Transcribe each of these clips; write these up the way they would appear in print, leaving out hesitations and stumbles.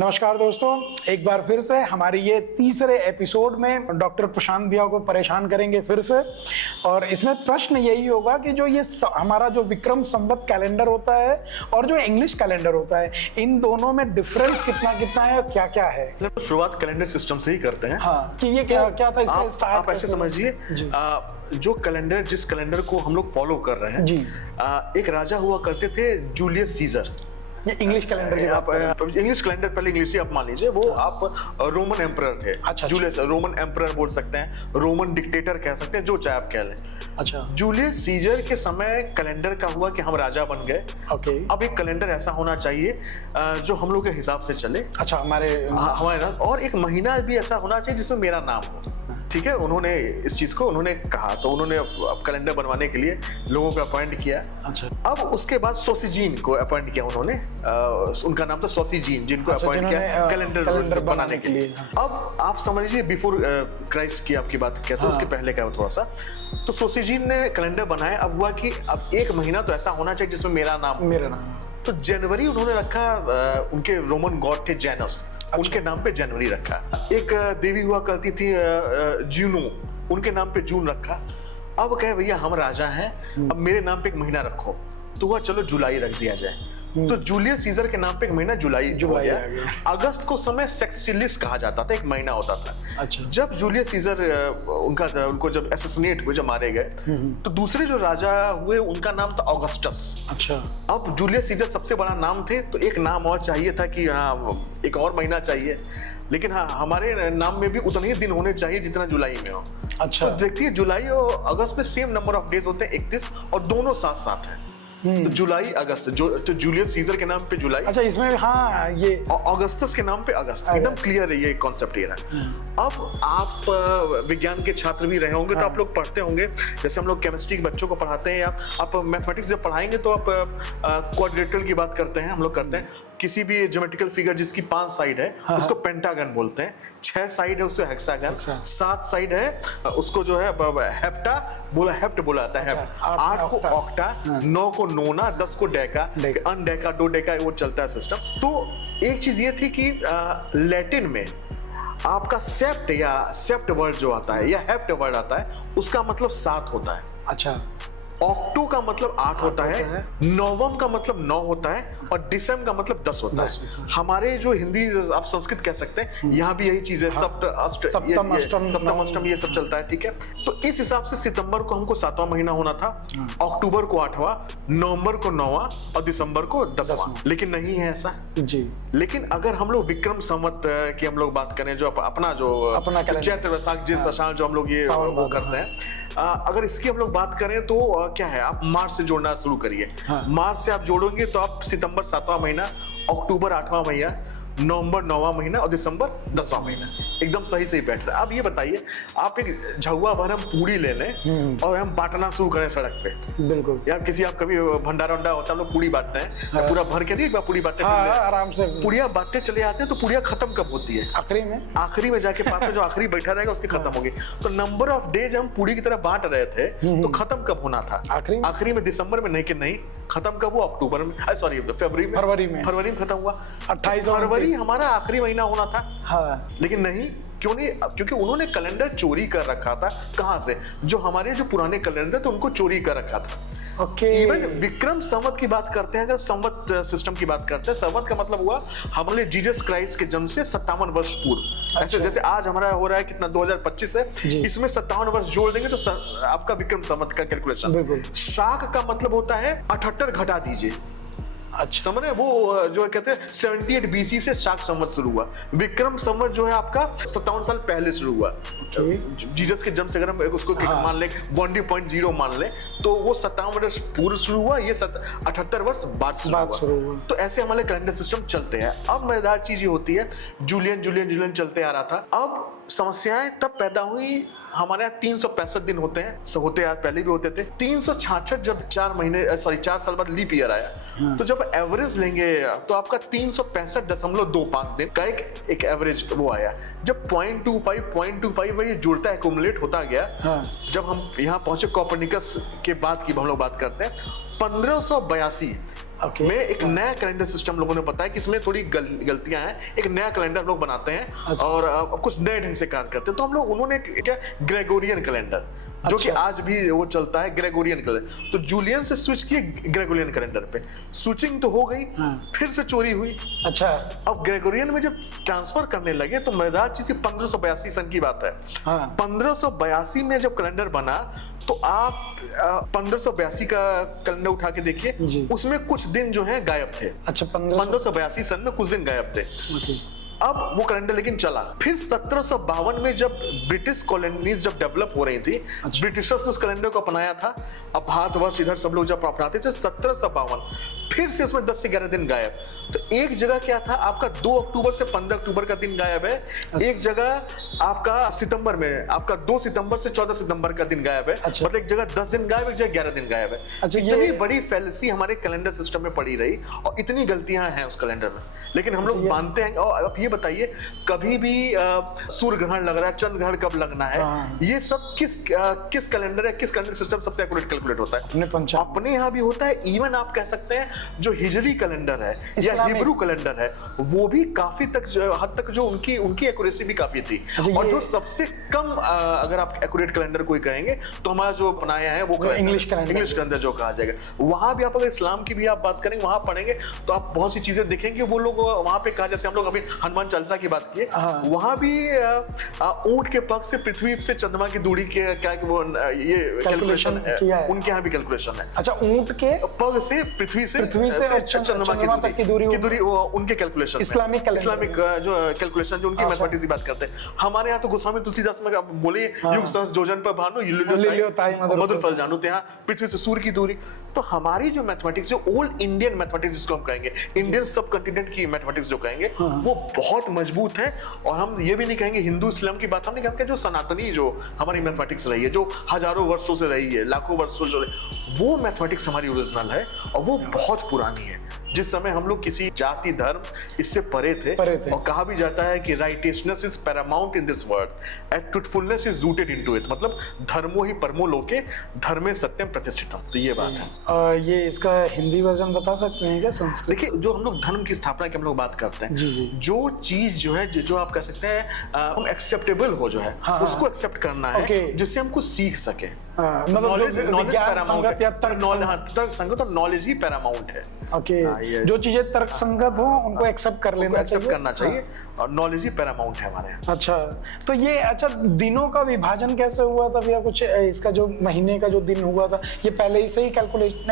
नमस्कार दोस्तों, एक बार फिर से हमारी ये तीसरे एपिसोड में डॉक्टर प्रशांत भैया को परेशान करेंगे फिर से। और इसमें प्रश्न यही होगा कि जो ये हमारा जो विक्रम संवत कैलेंडर होता है और जो इंग्लिश कैलेंडर होता है, इन दोनों में डिफरेंस कितना कितना है और क्या क्या है। शुरुआत कैलेंडर सिस्टम से ही करते हैं। हाँ, कि ये क्या क्या था इसका स्टार्ट। आप ऐसे समझिए, जो कैलेंडर जिस कैलेंडर को हम लोग फॉलो कर रहे हैं जी, एक राजा हुआ करते थे जूलियस सीजर। ये इंग्लिश कैलेंडर की बात कर रहे हैं। इंग्लिश कैलेंडर पहले इंग्लिश ही आप मान लीजिए, वो आप रोमन एम्परर थे। अच्छा, जूलियस रोमन एम्परर बोल सकते हैं, रोमन डिक्टेटर कह सकते हैं, जो चाहे आप कह लें। अच्छा, जूलियस सीजर के समय कैलेंडर का हुआ कि हम राजा बन गए। ओके। अब एक कैलेंडर ऐसा होना चाहिए जो हम लोग के हिसाब से चले। अच्छा, हमारे और एक महीना भी ऐसा होना चाहिए जिसमें मेरा नाम हो। ठीक है, उन्होंने इस चीज को उन्होंने कहा, तो उन्होंने अब कैलेंडर बनवाने के लिए लोगों को अपॉइंट किया। अच्छा, अब उसके बाद सोसीजीन को अपॉइंट किया उन्होंने। उनका नाम था सोसीजीन, जिनको अपॉइंट किया कैलेंडर बनाने के लिए। अब आप समझ लीजिए बिफोर क्राइस्ट की आपकी बात कहते हैं, उसके पहले का थोड़ा सा। तो सोसीजीन ने कैलेंडर बनाया। अब हुआ कि अब एक महीना तो ऐसा होना चाहिए जिसमें मेरा नाम। तो जनवरी उन्होंने रखा, उनके रोमन गॉड थे जेनस, उनके नाम पे जनवरी रखा। एक देवी हुआ करती थी जूनो, उनके नाम पे जून रखा। अब कहे भैया हम राजा हैं, अब मेरे नाम पे एक महीना रखो, तो हुआ चलो जुलाई रख दिया जाए। तो जूलियस सीजर के नाम पे एक महीना जुलाई हो गया। अगस्त को समय सेक्सटिलिस कहा जाता था, एक महीना होता था। अच्छा। जब जूलियस सीजर उनको जब एसेसिनेट हुए, जब मारे गए, तो दूसरे जो राजा हुए उनका नाम था ऑगस्टस। अच्छा। अब जूलियस सीजर सबसे बड़ा नाम थे, तो एक नाम और चाहिए था कि हाँ एक और महीना चाहिए, लेकिन हाँ हमारे नाम में भी उतने ही दिन होने चाहिए जितना जुलाई में हो। अच्छा। तो देखिए जुलाई और अगस्त में सेम नंबर ऑफ डेज होते हैं, 31, और दोनों साथ साथ हैं। तो जुलाई अगस्त, तो जूलियस सीजर के नाम पे जुलाई। अच्छा, इसमें हाँ ये अगस्टस के नाम पे अगस्त। एकदम क्लियर है ये कॉन्सेप्ट ये है। अब आप विज्ञान के छात्र भी रहे होंगे, तो आप लोग पढ़ते होंगे, जैसे हम लोग केमिस्ट्री के बच्चों को पढ़ाते हैं, या आप मैथमेटिक्स जब पढ़ाएंगे तो आप क्वाड्रिलेटरल की बात करते हैं, हम लोग करते हैं। किसी भी ज्योमेट्रिकल फिगर जिसकी 5 साइड है उसको पेंटागन बोलते हैं, 6 साइड है उसको हेक्सागन, 7 साइड है उसको जो है हेप्ट बोला जाता है। 8 को ऑक्टा, 9 को नोना, 10 को डेका, अनडेका, दो डेका, वो चलता है सिस्टम। तो एक चीज ये थी कि लैटिन में आपका सेप्ट या सेप्ट वर्ड जो आता है या हेप्ट वर्ड आता है, उसका मतलब 7 होता है। अच्छा। ऑक्टो का मतलब 8 होता है, नोवम का मतलब 9 होता है, और डिसम का मतलब 10 होता है। हमारे जो हिंदी आप संस्कृत कह सकते हैं, यहाँ भी यही चीज है। सप्तम अष्टम ये सब चलता है। ठीक है, तो इस हिसाब से सितंबर को हमको 7वां महीना होना था, अक्टूबर को 8वां, नवंबर को 9वां, और दिसंबर को 10वां। लेकिन नहीं है ऐसा जी। लेकिन अगर हम लोग विक्रम संवत की हम लोग बात करें, जो अपना चैत्र वैशाख जिस साल जो हम लोग ये वो करते हैं, अगर इसकी हम लोग बात करें तो क्या है, आप मार्च से जोड़ना शुरू करिए। मार्च से आप जोड़ोगे तो आप सितंबर 7वां महीना, अक्टूबर 8वां महीना, नवंबर 9वां महीना, और दिसंबर 10वां महीना एकदम सही सही बैठ रहा है। अब ये बताइए, आप एक झुआ भर हम पूरी ले लें और हम बांटना शुरू करें सड़क पे। बिल्कुल यार, किसी आप कभी भंडारा वंडा होता है, हम लोग पूरी बांटते हैं, पूरा भर के नहीं, पूरी बांटते आराम से पूड़िया बांटते चले आते हैं। तो पूड़िया खत्म कब होती है? आखिरी में जाके पास में जो आखिरी बैठा रहेगा उसकी खत्म होगी। तो नंबर ऑफ डेज हम पूरी की तरह बांट रहे थे, तो खत्म कब होना था? आखिरी में, दिसंबर में नहीं कि नहीं, खत्म कब हुआ? अक्टूबर में, सॉरी फरवरी में खत्म हुआ। 28 फरवरी हमारा आखिरी महीना होना था। हाँ। लेकिन नहीं, क्यों नहीं? क्योंकि उन्होंने कैलेंडर चोरी कर रखा था। कहां से? जो हमारे जो पुराने कैलेंडर थे उनको चोरी कर रखा था। इवन विक्रम संवत की बात करते हैं, अगर संवत सिस्टम की बात करते हैं, संवत का मतलब हुआ हमारे जीसस क्राइस्ट के जन्म से 57 वर्ष पूर्व। ऐसे जैसे आज हमारा हो रहा है कितना, 2025 है, इसमें 57 वर्ष जोड़ देंगे तो आपका विक्रम संवत का कैलकुलेशन। शाक का मतलब होता है 78 घटा दीजिए। अच्छा, समझ रहे? वो जो कहते हैं 78 BC से शाक संवत शुरू हुआ। विक्रम संवत जो है आपका 57 साल पहले शुरू हुआ। जीसस के जन्म से अगर हम उसको मान ले 1.0 मान ले, तो वो 57 वर्ष पूर्व शुरू हुआ, ये 78 वर्ष बाद शुरू हुआ। तो ऐसे हमारे कैलेंडर सिस्टम चलते हैं। अब मजेदार चीज ये होती है, जूलियन चलते आ रहा था। अब समस्याएं तब पैदा हुई, हमारे यहाँ 365 दिन होते हैं, होते यार पहले भी होते थे। 366 जब 4 साल बाद लीप ईयर आया, तो जब एवरेज लेंगे तो आपका 365.25 दिन का एक एवरेज वो आया। जब 0.25 ये जुड़ता है, एक्युमुलेट होता गया। जब हम यहाँ पहुंचे कोपर्निकस के बाद की हम लोग बात करते हैं, 1582 Okay. में एक नया कैलेंडर सिस्टम लोगों ने बताया कि इसमें थोड़ी गलतियां हैं, एक नया कैलेंडर लोग बनाते हैं। अच्छा। और कुछ नए ढंग से कार्य करते हैं। तो हम लोग उन्होंने क्या ग्रेगोरियन कैलेंडर, जो कि अच्छा। आज भी वो चलता है, ग्रेगोरियन कैलेंडर, तो जूलियन से स्विच किए ग्रेगोरियन कैलेंडर पे। स्विचिंग तो हो गई, फिर से चोरी हुई। अच्छा। अब ग्रेगोरियन में जब ट्रांसफर करने लगे तो मजेदार चीज 1582 सन की बात है। 1582 में जब कैलेंडर बना तो आप 1582 का कैलेंडर उठा के देखिए, उसमें कुछ दिन जो है गायब थे। अच्छा, 1582 सन में कुछ दिन गायब थे। अब वो कैलेंडर लेकिन चला। फिर 1752 में जब ब्रिटिश कॉलोनीज जब डेवलप हो रही थी, ब्रिटिशर्स ने उस कैलेंडर को अपनाया था। अब भारतवर्ष इधर सब लोग जब अपनाते थे, 1752 फिर से इसमें 10 से 11 दिन गायब। तो एक जगह क्या था, आपका 2 अक्टूबर से 15 अक्टूबर का दिन गायब है। एक जगह आपका सितंबर में आपका 2 सितंबर से 14 सितंबर का दिन गायब है। मतलब एक जगह 10 दिन गायब है, एक जगह 11 दिन गायब है। इतनी बड़ी फैलेसी हमारे कैलेंडर सिस्टम में पड़ी रही और इतनी गलतियां हैं उस कैलेंडर में, लेकिन हम लोग मानते हैं। और आप ये बताइए, कभी भी सूर्य ग्रहण लग रहा है, चंद्र ग्रहण कब लगना है, ये सब किस कैलेंडर है, किस कैलेंडर सिस्टम सबसे एक्यूरेट कैलकुलेट होता है? अपने यहाँ भी होता है। इवन आप कह सकते हैं जो हिजरी कैलेंडर है या हिब्रू कैलेंडर है, वो भी काफी हद तक जो उनकी एक्यूरेसी भी काफी थी। और जो सबसे कम अगर आप एक्यूरेट कैलेंडर कोई कहेंगे तो हमारा जो बनाया है वो इंग्लिश कैलेंडर जो कहा जाएगा। वहां भी आप अगर इस्लाम की भी आप बात करेंगे, वहां पढ़ेंगे तो आप बहुत सी चीजें देखेंगे। वो लोग वहां पे कहा, जैसे हम लोग अभी हनुमान चालीसा की बात किए, वहां भी ऊंट के पग से पृथ्वी से चंद्रमा की दूरी के क्या वो ये कैलकुलेशन है, उनके यहाँ भी कैलकुलेशन है। अच्छा, ऊंट के पग से पृथ्वी से चंद्रमा तक की दूरी उनके कैलकुलेशन, इस्लामिक जो कैलकुलेशन जो उनकी मैथमेटिक्स की बात करते हैं। हमारे यहाँ तो गोस्वामी तुलसीदास में बोले युग सहस्र योजन पर भानु मधुर फल जानू, यहाँ पृथ्वी से सूर्य की दूरी। तो हमारी जो मैथमेटिक्स, जो ओल्ड इंडियन मैथमेटिक्स जिसको हम कहेंगे, इंडियन सब कॉन्टिनेंट की मैथमेटिक्स जो कहेंगे, वो बहुत मजबूत है। और हम ये भी नहीं कहेंगे हिंदू इस्लाम की बात, हम नहीं कहेंगे जो सनातनी जो हमारी मैथमेटिक्स रही है, जो हजारों वर्षों से रही है, लाखों वर्षों से, वो मैथमेटिक्स हमारी ओरिजिनल है और वो बहुत पुरानी है। जिस समय हम लोग किसी जाति धर्म इससे परे थे। और कहा भी जाता है कि righteousness is Paramount in this world and truthfulness is rooted into it, मतलब धर्मो ही परमो लोके धर्मे सत्यम प्रतिष्ठितम। तो ये बात है। ये इसका हिंदी वर्जन बता सकते हैं क्या? संस्कृत। देखिए, जो हम लोग धर्म की स्थापना की हम लोग बात करते हैं, जो चीज जो है, जो आप कह सकते हैं हम एक्सेप्टेबल हो, जो है उसको एक्सेप्ट करना है, जिससे हमको सीख सके। नॉलेज पैरामाउंट है, तर्क संगत और नॉलेज ही पैरामाउंट है। जो चीजें तर्क संगत हो उनको एक्सेप्ट कर लेना, एक्सेप्ट करना चाहिए और नॉलेज ही पैरामाउंट है हमारे यहाँ। अच्छा, तो ये अच्छा दिनों का विभाजन कैसे हुआ था भैया? कुछ इसका जो महीने का जो दिन हुआ था, ये पहले ही से ही कैलकुलेट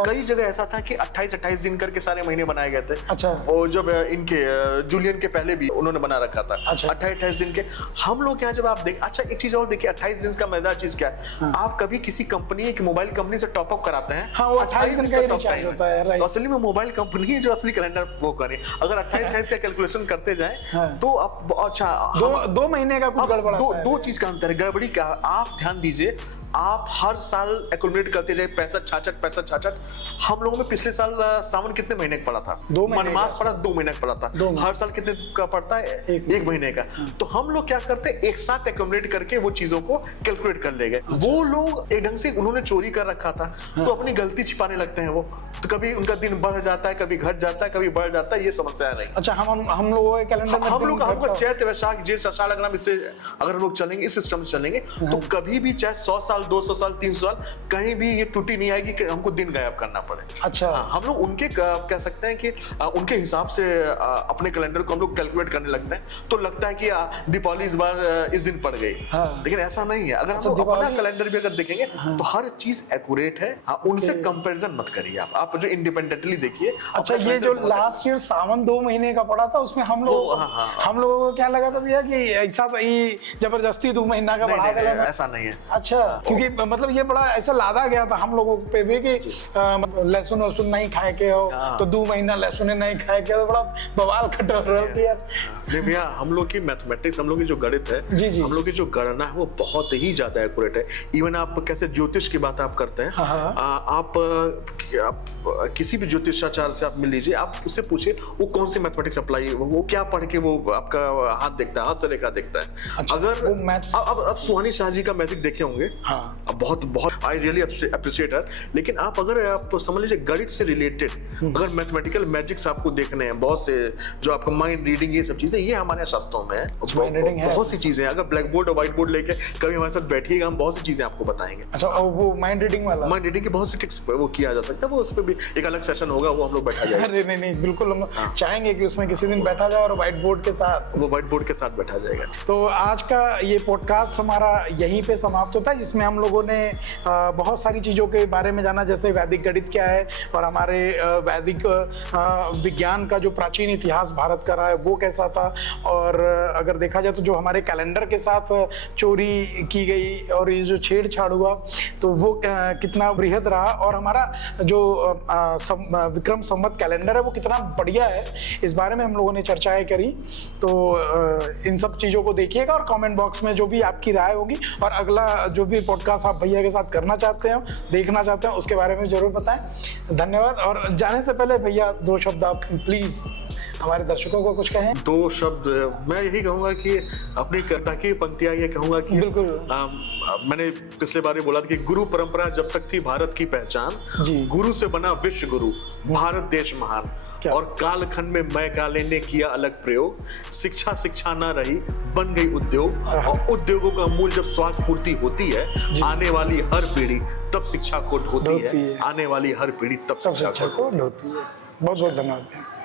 कई जगह ऐसा था कि 28 दिन करके सारे महीने बनाए गए थे। अच्छा। और जब इनके जूलियन के पहले भी उन्होंने बना रखा था। अच्छा। 28 दिन के। हम लोग यहाँ जब आप देख, अच्छा एक चीज और देखिए, 28 दिन का मजेदार चीज क्या है, आप कभी किसी कंपनी, एक मोबाइल कंपनी से टॉप अप कराते हैं, हाँ, वो 28 दिन का रिचार्ज होता है। असली में मोबाइल कंपनी है जो असली कैलेंडर वो करे। अगर 28 का कैलकुलेशन करते जाए तो अब अच्छा दो महीने का कुछ गड़बड़ है। दो चीज का अंतर है। गड़बड़ी क्या, आप ध्यान दीजिए, आप हर साल एक्यूमुलेट करते जाए 65 66। हम लोगों में पिछले साल सावन कितने महीने का पड़ा था? 2 महीने मनमास पड़ा 2 महीने का पड़ा था। हर साल कितने का पड़ता है? 1 महीने का। तो हम लोग क्या करते हैं, एक साथ एक्यूमुलेट करके वो चीजों को कैलकुलेट कर ले गए। वो लोग एक ढंग से उन्होंने चोरी कर रखा था, तो अपनी गलती छिपाने लगते हैं वो। तो कभी उनका दिन बढ़ जाता है, कभी घट जाता है, कभी बढ़ जाता है, ये समस्या नहीं। अच्छा, हम लोगों के कैलेंडर में हमको चैत वैशाख जेठ आषाढ़ लगना, इससे अगर हम लोग चलेंगे, इस सिस्टम से चलेंगे, तो कभी भी चाहे 100 साल 200 साल 300 साल कहीं भी ये त्रुटि नहीं आएगी कि हमको दिन गायब करना पड़े। अच्छा। हम लोग उनके कह सकते हैं कि उनके हिसाब से अपने कैलेंडर को हम लोग कैलकुलेट करने लगते हैं, तो लगता है कि दीपावली इस बार इस दिन पड़ गई। लेकिन ऐसा नहीं है। अगर हम अपना कैलेंडर भी अगर देखेंगे तो हर चीज एक्यूरेट है। उनसे कंपैरिजन मत करिए, आप जो इंडिपेंडेंटली देखिए। अच्छा, ये जो लास्ट ईयर सावन 2 महीने का पड़ा था, उसमें हम लोगों को क्या लगा था भैया कि ऐसा जबरदस्ती 2 महीना का बढ़ा देना? ऐसा नहीं है। अच्छा, क्योंकि मतलब ये बड़ा ऐसा लादा गया था हम लोगों पे भी कि लहसुन वसुन नहीं खाए के हो, तो 2 महीना लहसुन नहीं खाए के, तो बड़ा बवाल खटर रही है। नहीं भैया, हम लोग की मैथमेटिक्स, हम लोग की जो गणित है, हम लोग की जो गणना है, वो बहुत ही ज्यादा एक्यूरेट है। इवन आप कैसे ज्योतिष की बात आप करते हैं, आप किसी भी ज्योतिषाचार्य से आप मिल लीजिए, आप उससे पूछिए वो कौन सी मैथमेटिक्स अप्लाई, वो क्या पढ़ के वो आपका हाथ देखता है, हाथ से रेखा देखता है। अगर अब सुहानी शाह जी का मैजिक देखे होंगे, हाँ। अब बहुत बहुत आई रियली अप्रिशिएट हर। लेकिन आप अगर आप समझ लीजिए गणित से रिलेटेड अगर मैथमेटिकल मैजिक्स आपको देखने हैं, बहुत से जो आपका माइंड रीडिंग, ये सब चीजें ये हमारे शास्त्रों में है। बहुत सी चीजें, अगर ब्लैक बोर्ड और व्हाइट बोर्ड लेके कभी हमारे साथ बैठिएगा, हम बहुत सी चीजें आपको बताएंगे। अच्छा, वो माइंड रीडिंग वाला, माइंड रीडिंग की बहुत सी टिप्स वो किया जा सकता है, वो उस पर भी एक अलग सेशन होगा, वो हम लोग बैठा जाएगा। अरे नहीं, बिल्कुल हम चाहेंगे कि उसमें किसी दिन बैठा जाए और व्हाइट बोर्ड के साथ, वो व्हाइट बोर्ड के साथ बैठा जाएगा। तो आज का ये पॉडकास्ट हमारा यहीं पे समाप्त होता है, जिसमें हम लोगों ने बहुत सारी चीज़ों के बारे में जाना, जैसे वैदिक गणित क्या है और हमारे वैदिक विज्ञान का जो प्राचीन इतिहास भारत का रहा है वो कैसा था, और अगर देखा जाए तो जो हमारे कैलेंडर के साथ चोरी की गई और ये जो छेड़छाड़ हुआ तो वो कितना बृहद रहा, और हमारा जो विक्रम संवत कैलेंडर है वो कितना बढ़िया है, इस बारे में हम लोगों ने चर्चाएं करी। तो इन सब चीज़ों को देखिएगा और कमेंट बॉक्स में जो भी आपकी राय होगी और अगला जो भी पॉडकास्ट आप भैया के साथ करना चाहते हो, देखना चाहते हो, उसके बारे में जरूर बताएं। धन्यवाद। और जाने से पहले भैया 2 शब्द आप प्लीज़ हमारे दर्शकों को कुछ कहें। 2 शब्द मैं यही कहूँगा कि अपनी कविता की पंक्तियाँ ये कहूँगा कि बिल्कुल मैंने पिछले बार बोला था कि गुरु परंपरा जब तक थी भारत की पहचान, गुरु से बना विश्व गुरु, भारत देश महान, और कालखंड में मैं काले ने किया अलग प्रयोग, शिक्षा ना रही बन गई उद्योग, और उद्योगों का मूल जब स्वास्थ्य पूर्ति होती है, आने वाली हर पीढ़ी तब शिक्षा को ढोती है, आने वाली हर पीढ़ी तब शिक्षा को ढोती है। बहुत बहुत धन्यवाद।